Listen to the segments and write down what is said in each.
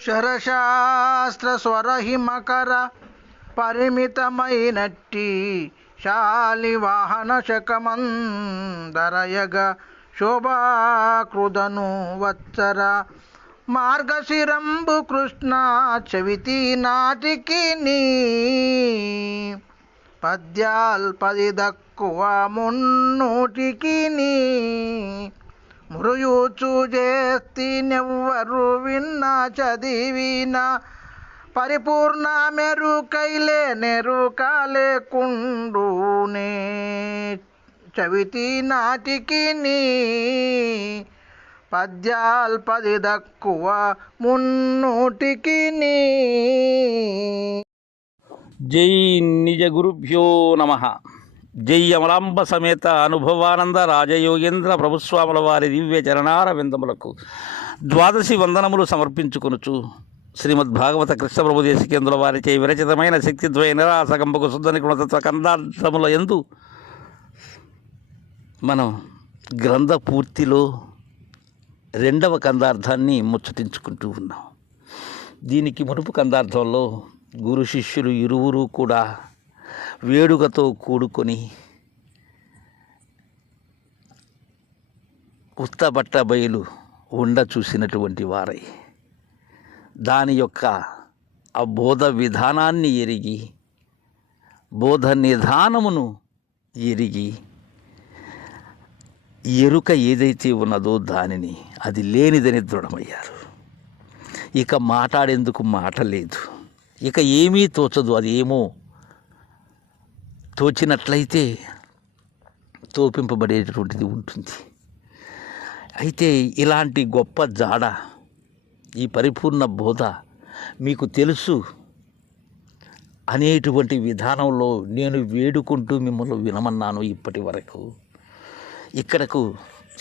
శరశాస్త్ర స్వరహిమకర పరిమితమైనట్టి శాలివాహన శకమందరయగ శోభాకృదను వత్సర మార్గశిరంబు కృష్ణ చవితి నాటికి నీ పద్యాల్పది దక్కువ మున్నూటికి నీ మురుయూచు చేస్తి విన్నా చదివినా పరిపూర్ణ మెరుకైలే నెరుకాలే కుండునే. చవితి నాటికి నీ పద్యాల్పది దక్కువ మున్నూటికి నీ. జై నిజ గురుభ్యో నమ. జై అమలాంబ సమేత అనుభవానంద రాజయోగేంద్ర ప్రభుస్వాముల వారి దివ్య చరణార విందములకు ద్వాదశి వందనములు సమర్పించుకొనుచు శ్రీమద్భాగవత కృష్ణ ప్రభు దేశికేంద్రుల వారిచే విరచితమైన శక్తిద్వయ నిరాసకంబకు శుద్ధని గుణతత్వ కందార్థముల ఎందు మనం గ్రంథ పూర్తిలో రెండవ కందార్థాన్ని ముచ్చటించుకుంటూ ఉన్నాం. దీనికి మునుపు కందార్థంలో గురు శిష్యులు ఇరువురు కూడా వేడుకతో కూడుకొని ఉత్తబట్ట బయలు ఉండ చూసినటువంటి వారై దాని యొక్క ఆ బోధ విధానాన్ని ఎరిగి బోధ నిధానమును ఎరిగి ఎరుక ఏదైతే ఉన్నదో దానిని అది లేనిదని దృఢమయ్యారు. ఇక మాట్లాడేందుకు మాట లేదు. ఇక ఏమీ తోచదు అది ఏమో తోచినట్లయితే తోపింపబడేటటువంటిది ఉంటుంది. అయితే ఇలాంటి గొప్ప జాడ ఈ పరిపూర్ణ బోధ మీకు తెలుసు. అనేటువంటి విధానంలో నేను వేడుకుంటూ మిమ్మల్ని వినమన్నాను ఇప్పటి వరకు ఇక్కడకు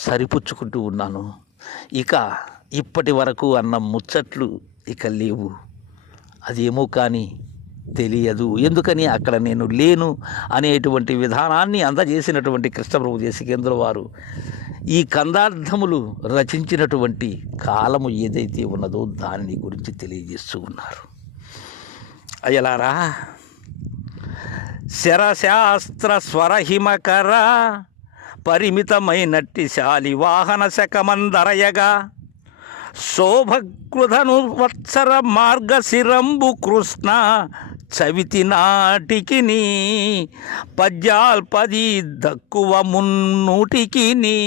సరిపుచ్చుకుంటూ ఉన్నాను. ఇక ఇప్పటి వరకు అన్న ముచ్చట్లు ఇక లేవు. అదేమో కానీ తెలియదు. ఎందుకని అక్కడ నేను లేను అనేటువంటి విధానాన్ని అందజేసినటువంటి కృష్ణప్రభు దేశికేంద్ర వారు ఈ కందార్థములు రచించినటువంటి కాలము ఏదైతే ఉన్నదో దానిని గురించి తెలియజేస్తూ ఉన్నారు. అయ్యలారా శరశాస్త్ర స్వరహిమకర పరిమితమైనట్టి శాలి వాహన శకమందరయగా శోభకృధను వత్సర మార్గశిరంబు కృష్ణ చవితి నాటికి నీ పద్యాల్పది దక్కువ మున్నూటికి నీ.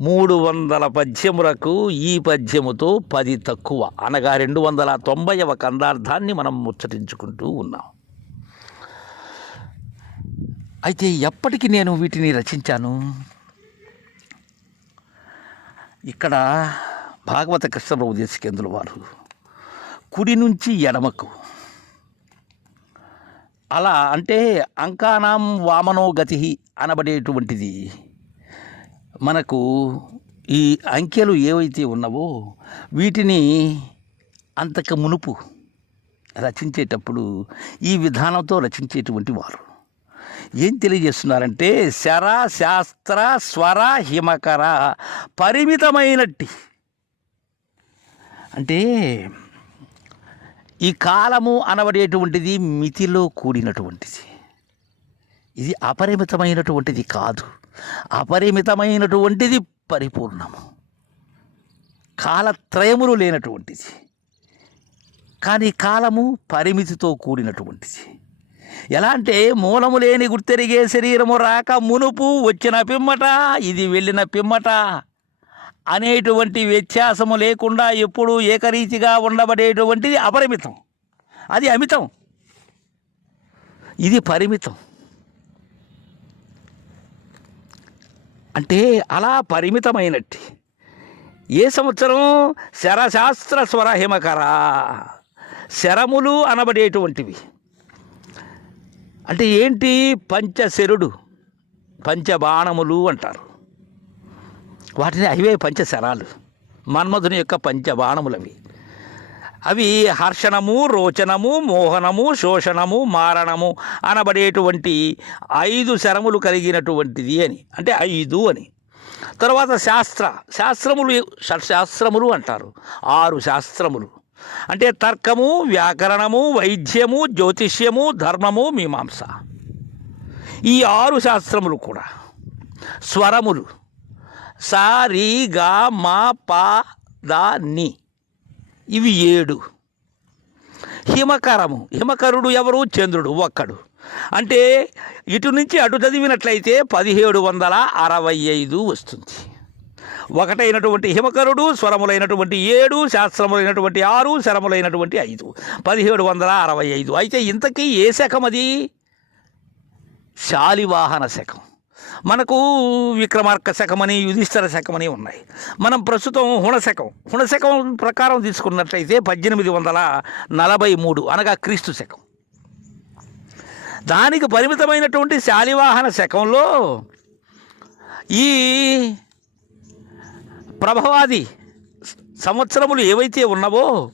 మూడు వందల పద్యములకు ఈ పద్యముతో పది తక్కువ. అనగా రెండు వందల తొంభైవ కందార్థాన్ని మనం ముచ్చటించుకుంటూ ఉన్నాం. అయితే ఎప్పటికి నేను వీటిని రచించాను? ఇక్కడ భాగవత కృష్ణప్రభు దేశికేంద్రుల వారు కుడి నుంచి ఎడమకు. అలా అంటే అంకానాం వామనో గతి అనబడేటువంటిది. మనకు ఈ అంకెలు ఏవైతే ఉన్నావో వీటిని అంతకు మునుపు రచించేటప్పుడు ఈ విధానంతో రచించేటువంటి వారు. ఏం తెలియజేస్తున్నారంటే శర శాస్త్ర స్వర హిమకర పరిమితమైనట్టి. అంటే ఈ కాలము అనబడేటువంటిది మితిలో కూడినటువంటిది. ఇది అపరిమితమైనటువంటిది కాదు. అపరిమితమైనటువంటిది పరిపూర్ణము. కాలత్రయములు లేనటువంటిది. కానీ కాలము పరిమితితో కూడినటువంటిది. ఎలా అంటే మూలము లేని గుర్తెరిగే శరీరము రాక మునుపు వచ్చిన పిమ్మట ఇది వెళ్ళిన పిమ్మట. అనేటువంటి వ్యత్యాసము లేకుండా ఎప్పుడూ ఏకరీతిగా ఉండబడేటువంటిది అపరిమితం. అది అమితం. ఇది పరిమితం. అంటే అలా పరిమితమైనట్టి. ఏ సంవత్సరం శరశాస్త్ర స్వరహిమకర శరములు అనబడేటువంటివి. అంటే ఏంటి? పంచశరుడు పంచబాణములు అంటారు. వాటిని అవే పంచశరాలు. మన్మధుని యొక్క పంచబాణములవి. అవి హర్షణము రోచనము మోహనము శోషణము మారణము అనబడేటువంటి ఐదు శరములు కలిగినటువంటిది అని. అంటే ఐదు అని. తర్వాత శాస్త్ర. శాస్త్రములు షట్శాస్త్రములు అంటారు. ఆరు శాస్త్రములు. అంటే తర్కము వ్యాకరణము వైద్యము జ్యోతిష్యము ధర్మము మీమాంస. ఈ ఆరు శాస్త్రములు కూడా స్వరములు. సా గా మా పా దా ని ఇవి ఏడు. హిమకరము. హిమకరుడు ఎవరు? చంద్రుడు ఒక్కడు. అంటే ఇటు నుంచి అటు చదివినట్లయితే పదిహేడు వందల అరవై ఐదు వస్తుంది. ఒకటైనటువంటి హిమకరుడు స్వరములైనటువంటి ఏడు శాస్త్రములైనటువంటి ఆరు శరములైనటువంటి ఐదు. పదిహేడు వందల అరవై ఐదు. అయితే ఇంతకీ ఏ శకం అది శాలివాహన శకం. మనకు విక్రమార్క శకమని యుధిష్ఠర శకమని ఉన్నాయి. మనం ప్రస్తుతం హుణశకం హుణశకం ప్రకారం తీసుకున్నట్లయితే పద్దెనిమిది వందల నలభై మూడు అనగా క్రీస్తు శకం. దానికి పరిమితమైనటువంటి శాలివాహన శకంలో ఈ ప్రభవాది సంవత్సరములు ఏవైతే ఉన్నవో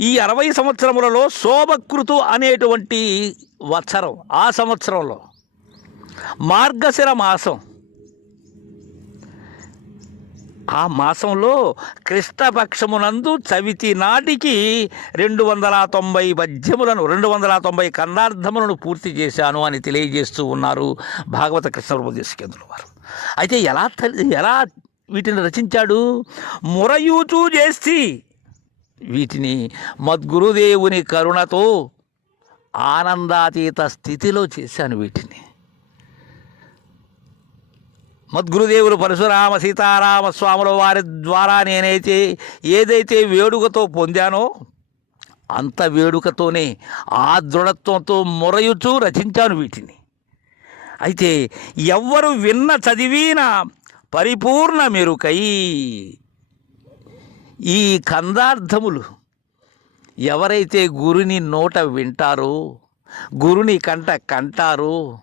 ఈ అరవై సంవత్సరములలో శోభకృతు అనేటువంటి వత్సరం ఆ సంవత్సరంలో మార్గశిర మాసం. ఆ మాసంలో కృష్ణపక్షమునందు చవితి నాటికి రెండు వందల తొంభై పద్యములను రెండు వందల తొంభై కందార్థములను పూర్తి చేశాను అని తెలియజేస్తూ ఉన్నారు భాగవత కృష్ణ కృష్ణప్రభుదేశకేంద్రుల వారు. అయితే ఎలా ఎలా వీటిని రచించాడు? మురయూచూ చేసి వీటిని మద్గురుదేవుని కరుణతో ఆనందాతీత స్థితిలో చేశాను వీటిని. మద్గురుదేవులు పరశురామ సీతారామ స్వాముల వారి ద్వారా నేనైతే ఏదైతే వేడుకతో పొందానో అంత వేడుకతోనే ఆ దృఢత్వంతో మొరయుచూ రచించాను వీటిని. అయితే ఎవ్వరు విన్న చదివిన పరిపూర్ణ మెరుకై ఈ కందార్థములు ఎవరైతే గురుని నోట వింటారో గురుని కంట కంటారో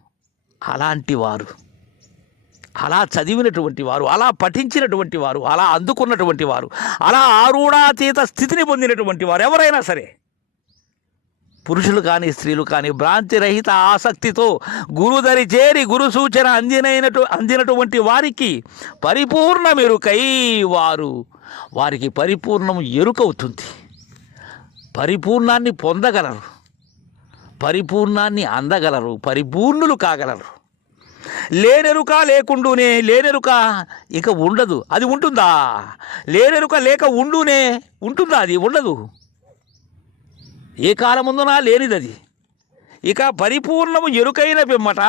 అలాంటి వారు. అలా చదివినటువంటి వారు అలా పఠించినటువంటి వారు అలా అందుకున్నటువంటి వారు అలా ఆరుణాతీత స్థితిని పొందినటువంటి వారు ఎవరైనా సరే పురుషులు కానీ స్త్రీలు కానీ భ్రాంతిరహిత ఆసక్తితో గురుదరి చేరి గురు సూచన అందినైనటు అందినటువంటి వారికి పరిపూర్ణ మెరుకై వారు. వారికి పరిపూర్ణం ఎరుకవుతుంది. పరిపూర్ణాన్ని పొందగలరు. పరిపూర్ణాన్ని అందగలరు. పరిపూర్ణులు కాగలరు. లేనెరుక లేకుండునే లేనెరుక ఇక ఉండదు. అది ఉంటుందా? లేనెరుక లేక ఉండునే ఉంటుందా అది? ఉండదు. ఏ కాలముందునా లేనిదది. ఇక పరిపూర్ణము ఎరుకైన పిమ్మట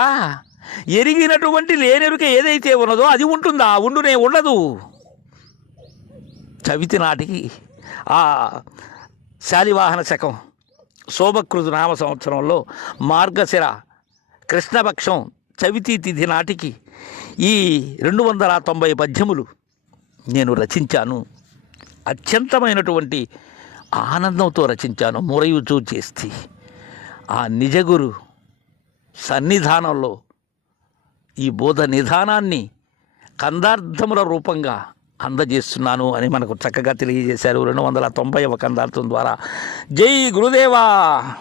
ఎరిగినటువంటి లేనెరుక ఏదైతే ఉన్నదో అది ఉంటుందా? ఉండునే ఉండదు. చవితి నాటికి ఆ శాలివాహన శకం శోభకృతు నామ సంవత్సరంలో మార్గశిర కృష్ణపక్షం చవితి తిథి నాటికి ఈ రెండు వందల తొంభై పద్యములు నేను రచించాను. అత్యంతమైనటువంటి ఆనందంతో రచించాను. మురయుచూ చేస్తి. ఆ నిజగురు సన్నిధానంలో ఈ బోధ నిధానాన్ని కందార్థముల రూపంగా అందజేస్తున్నాను అని మనకు చక్కగా తెలియజేశారు. రెండు వందల తొంభై ఒక కందార్థం ద్వారా. జై గురుదేవా!